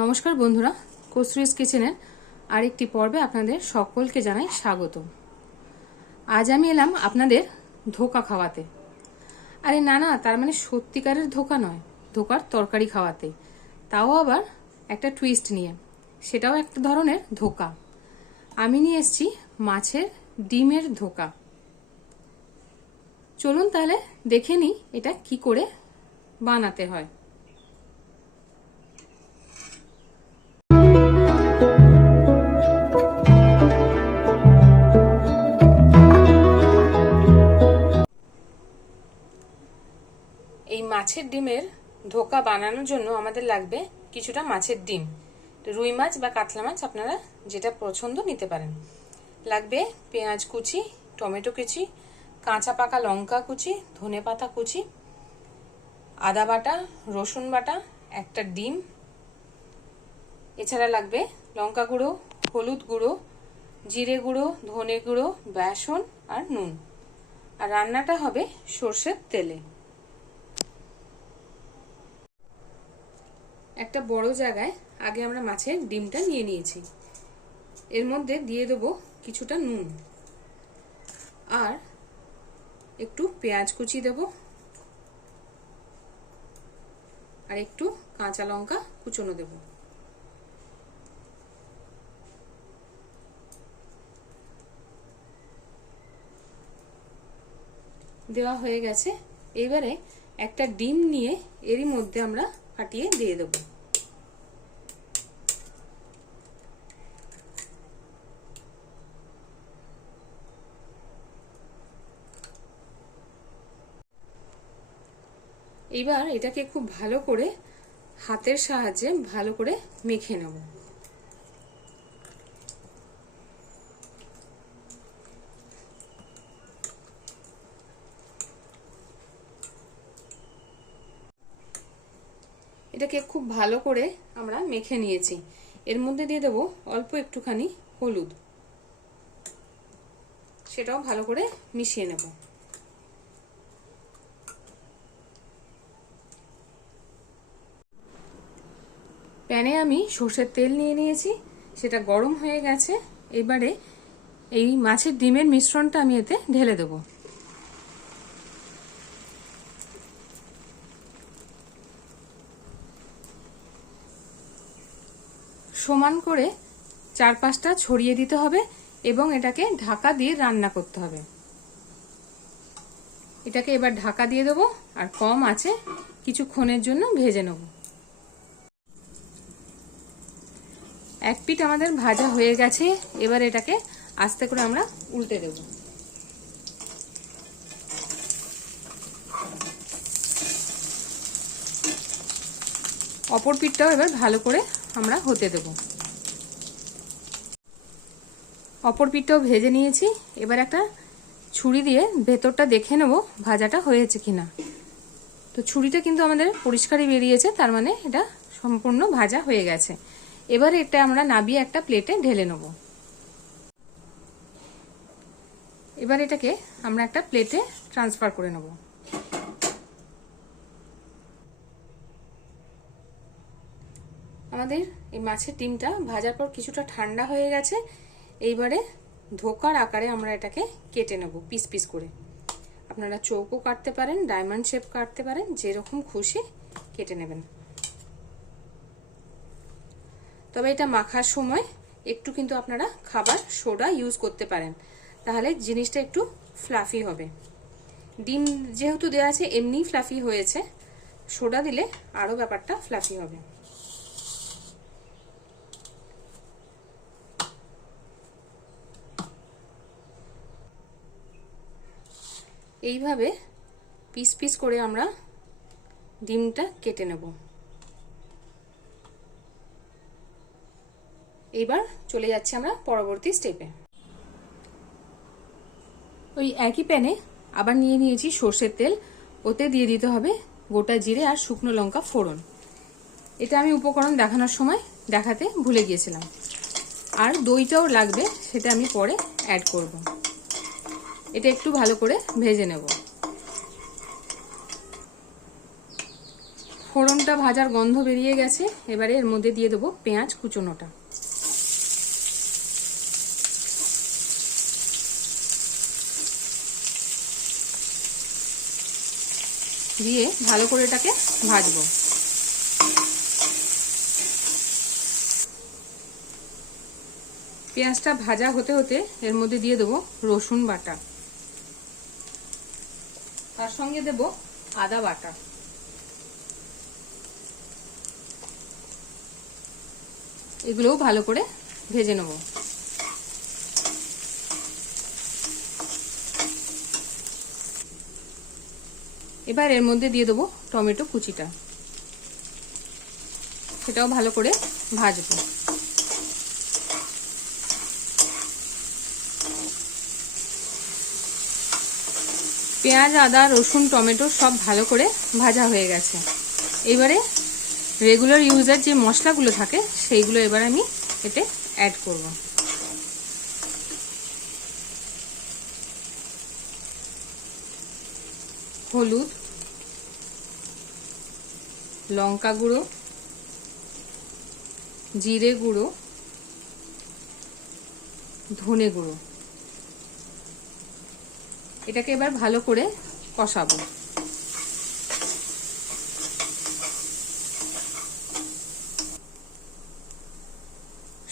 নমস্কার বন্ধুরা, কসুরিস কিচেনের আরেকটি পর্বে আপনাদের সকলকে জানাই স্বাগত। আজ আমি এলাম আপনাদের ধোকা খাওয়াতে। আরে না না, তার মানে সত্যিকারের ধোকা নয়, ধোকার তরকারি খাওয়াতে, তাও আবার একটা টুইস্ট নিয়ে। সেটাও একটা ধরনের ধোকা। আমি নিয়ে এসেছি মাছের ডিমের ধোকা। চলুন তাহলে দেখে নিই এটা কি করে বানাতে হয়। এই মাছের ডিমের ধোকা বানানোর জন্য আমাদের লাগবে কিছুটা মাছের ডিম। রুই মাছ বা কাতলা মাছ আপনারা যেটা পছন্দ নিতে পারেন। লাগবে পেঁয়াজ কুচি, টমেটো কুচি, কাঁচা পাকা লঙ্কা কুচি, ধনেপাতা কুচি, আদা বাটা, রসুন বাটা, একটা ডিম। এছাড়া লাগবে লঙ্কা গুঁড়ো, হলুদ গুঁড়ো, জিরে গুঁড়ো, ধনে গুঁড়ো, বেসন আর নুন। আর রান্নাটা হবে সর্ষের তেলে। একটা বড় জায়গায় আগে আমরা মাছের ডিমটা নিয়ে নিয়েছি। এর মধ্যে দিয়ে দেবো কিছুটা নুন আর একটু পেঁয়াজ কুচি দেব আর একটু কাঁচা লঙ্কা কুচনো দেব। দেওয়া হয়ে গেছে। এবারে একটা ডিম নিয়ে এরই মধ্যে আমরা ফাটিয়ে দিয়ে দেব। এবার এটাকে খুব ভালো করে হাতের সাহায্যে ভালো করে মেখে নেব। এটাকে খুব ভালো করে আমরা মেখে নিয়েছি। এর মধ্যে দিয়ে দেব অল্প একটুখানি হলুদ, সেটাও ভালো করে মিশিয়ে নেব। প্যানে আমি সর্ষের তেল নিয়ে নিয়েছি, সেটা গরম হয়ে গেছে। এবারে এই মাছের ডিমের মিশ্রণটা আমি এতে ঢেলে দেব। সমান করে 4-5টা ছড়িয়ে দিতে হবে এবং এটাকে ঢাকা দিয়ে রান্না করতে হবে। এটাকে এবার ঢাকা দিয়ে দেবো আর কম আঁচে কিছুক্ষণের জন্য ভেজে নেব। এক পিঠ আমাদের ভাজা হয়ে গেছে। এবার এটাকে আস্তে করে আমরা উল্টে দেব। অপর পিঠটাও এবার ভালো করে আমরা হতে দেব। অপর পিঠটাও ভেজে নিয়েছি। এবার একটা ছুরি দিয়ে ভেতরটা দেখে নেব ভাজাটা হয়েছে কিনা। তো ছুরিটা কিন্তু আমাদের পরিষ্কারই বেরিয়েছে, তার মানে এটা সম্পূর্ণ ভাজা হয়ে গেছে। এবার এটা আমরা নাবিয়ে একটা প্লেটে ঢেলে নেব। এবার এটাকে আমরা একটা প্লেটে ট্রান্সফার করে নেব। আমাদের এই মাছের ডিমটা ভাজার পর কিছুটা ঠান্ডা হয়ে গেছে। এইবারে ধোকার আকারে আমরা এটাকে কেটে নেব পিস পিস করে। আপনারা চৌকো কাটতে পারেন, ডায়মন্ড শেপ কাটতে পারেন, যেরকম খুশি কেটে নেবেন। তবে এটা মাখার সময় একটু কিন্তু আপনারা খাবার সোডা ইউজ করতে পারেন, তাহলে জিনিসটা একটু ফ্লাফি হবে। ডিম যেহেতু দেওয়া আছে এমনি ফ্লাফি হয়েছে, সোডা দিলে আরো ব্যাপারটা ফ্লাফি হবে। এইভাবে পিস পিস করে আমরা ডিমটা কেটে নেব। এইবার চলে যাচ্ছি আমরা পরবর্তী স্টেপে। ওই একই প্যানে আবার নিয়ে নিয়েছি সর্ষের তেল। ওতে দিয়ে দিতে হবে গোটা জিরে আর শুকনো লঙ্কা ফোড়ন। এটা আমি উপকরণ দেখানোর সময় দেখাতে ভুলে গিয়েছিলাম। আর দইটাও লাগবে, সেটা আমি পরে অ্যাড করব। এটা একটু ভালো করে ভেজে নেব। ফোড়নটা ভাজার গন্ধ বেরিয়ে গেছে, এবারে এর মধ্যে দিয়ে দেবো পেঁয়াজ কুচোনোটা। দিয়ে ভালো করে এটাকে ভাজবো। পেঁয়াজটা ভাজা হতে হতে এর মধ্যে দিয়ে দেবো রসুন বাটা, তার সঙ্গে দেব আদা বাটা। এগুলোও ভালো করে ভেজে নেব। এবার এর মধ্যে দিয়ে দেবো টমেটো কুচিটা, সেটাও ভালো করে ভাজবো। পেঁয়াজ, আদা, রসুন, টমেটো সব ভালো করে ভাজা হয়ে গেছে। এবারে রেগুলার ইউজের যে মশলাগুলো থাকে সেইগুলো এবার আমি এতে অ্যাড করব। হলুদ, লঙ্কা গুঁড়ো, জিরে গুঁড়ো, ধনে গুঁড়ো। এটাকে এবার ভালো করে কষাবো।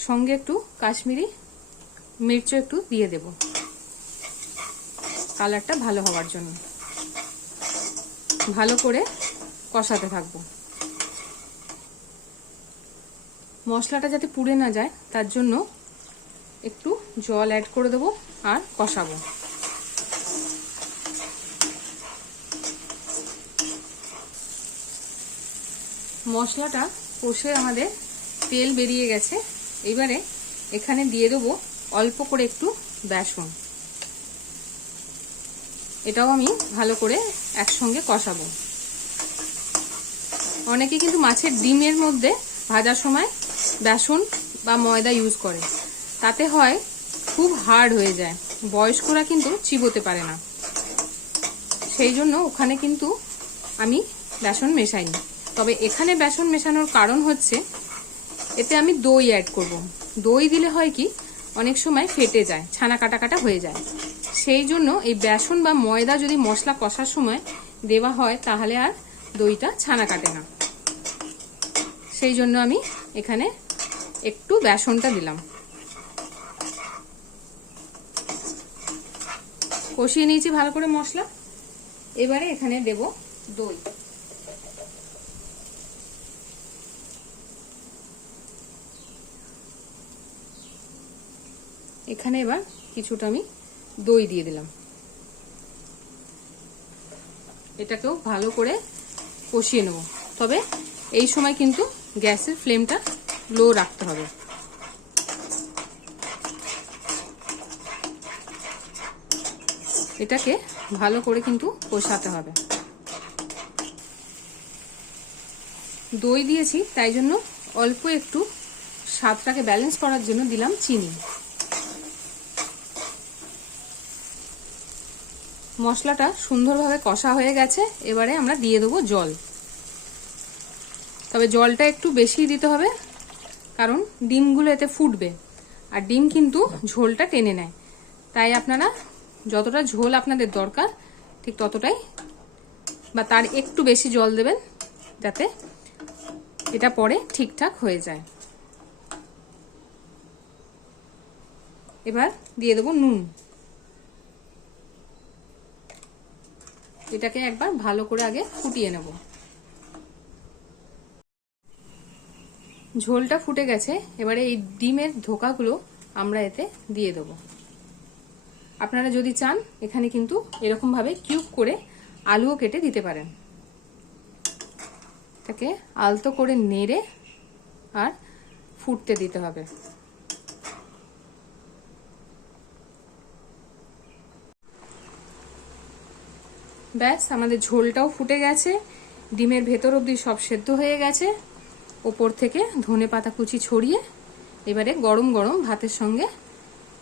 সঙ্গে একটু কাশ্মীরি মির্চও একটু দিয়ে দেব, কালারটা ভালো হওয়ার জন্য। ভালো করে কষাতে থাকবো। মশলাটা যাতে পুড়ে না যায় তার জন্য একটু জল অ্যাড করে দেবো আর কষাবো। মশলাটা কষে আমাদের তেল বেরিয়ে গেছে। এবারে এখানে দিয়ে দেবো অল্প করে একটু বেসন। এটাও আমি ভালো করে একসঙ্গে কষাবো। অনেকে কিন্তু মাছের ডিমের মধ্যে ভাজার সময় বেসন বা ময়দা ইউজ করে, তাতে হয় খুব হার্ড হয়ে যায়, বয়স্করা কিন্তু চিবোতে পারে না। সেই জন্য ওখানে কিন্তু আমি বেসন মেশাইনি। তবে এখানে বেসন মেশানোর কারণ হচ্ছে এতে আমি দই অ্যাড করব। দই দিলে হয় কি অনেক সময় ফেটে যায়, ছানা কাটা কাটা হয়ে যায়। সেই জন্য এই বেসন বা ময়দা যদি মশলা কষার সময় দেওয়া হয় তাহলে আর দইটা ছানা কাটে না। সেই জন্য আমি এখানে একটু বেসনটা দিলাম। কষিয়ে নিয়েছি ভালো করে মশলা। এবারে এখানে দেব দই। এখানে এবার কিছুটা আমি দই দিয়ে দিলাম। এটাকেও ভালো করে কষিয়ে নেব। তবে এই সময় কিন্তু গ্যাসের ফ্লেমটা লো রাখতে হবে। এটাকে ভালো করে কিন্তু কষাতে হবে। দই দিয়েছি তাই জন্য অল্প একটু স্বাদটাকে ব্যালেন্স করার জন্য দিলাম চিনি। মশলাটা সুন্দরভাবে কষা হয়ে গেছে। এবারে আমরা দিয়ে দেবো জল। তবে জলটা একটু বেশি দিতে হবে, কারণ ডিমগুলো এতে ফুটবে আর ডিম কিন্তু ঝোলটা টেনে নেয়। তাই আপনারা যতটা ঝোল আপনাদের দরকার ঠিক ততটাই বা তার একটু বেশি জল দেবেন, যাতে এটা পরে ঠিকঠাক হয়ে যায়। এবার দিয়ে দেবো নুন। এটাকে একবার ভালো করে আগে ফুটিয়ে নেব। ঝোলটা ফুটে গেছে। এবারে এই ডিমের ধোকাগুলো আমরা এতে দিয়ে দেবো। আপনারা যদি চান এখানে কিন্তু এরকম ভাবে কিউব করে আলুও কেটে দিতে পারেন। এটাকে আলতো করে নেড়ে আর ফুটতে দিতে হবে। ব্যাস, আমাদের ঝোলটাও ফুটে গেছে, ডিমের ভেতর অবধি সব সেদ্ধ হয়ে গেছে। ওপর থেকে ধনেপাতা কুচি ছড়িয়ে এবারে গরম গরম ভাতের সঙ্গে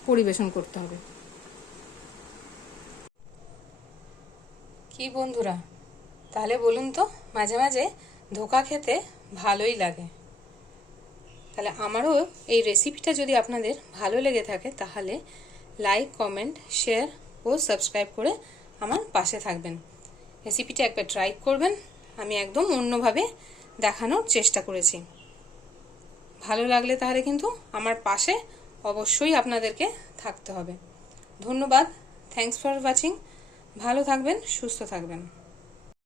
পরিবেশন করতে হবে। কি বন্ধুরা, তাহলে বলুন তো মাঝে মাঝে ধোকা খেতে ভালোই লাগে। তাহলে আমারও এই রেসিপিটা যদি আপনাদের ভালো লেগে থাকে তাহলে লাইক, কমেন্ট, শেয়ার ও সাবস্ক্রাইব করে আমার পাশে থাকবেন। রেসিপিটা একবার ট্রাই করবেন। আমি একদম অন্যভাবে দেখানোর চেষ্টা করেছি। ভালো লাগলে তাহলে কিন্তু আমার পাশে অবশ্যই আপনাদেরকে থাকতে হবে। ধন্যবাদ। Thanks for watching. ভালো থাকবেন, সুস্থ থাকবেন।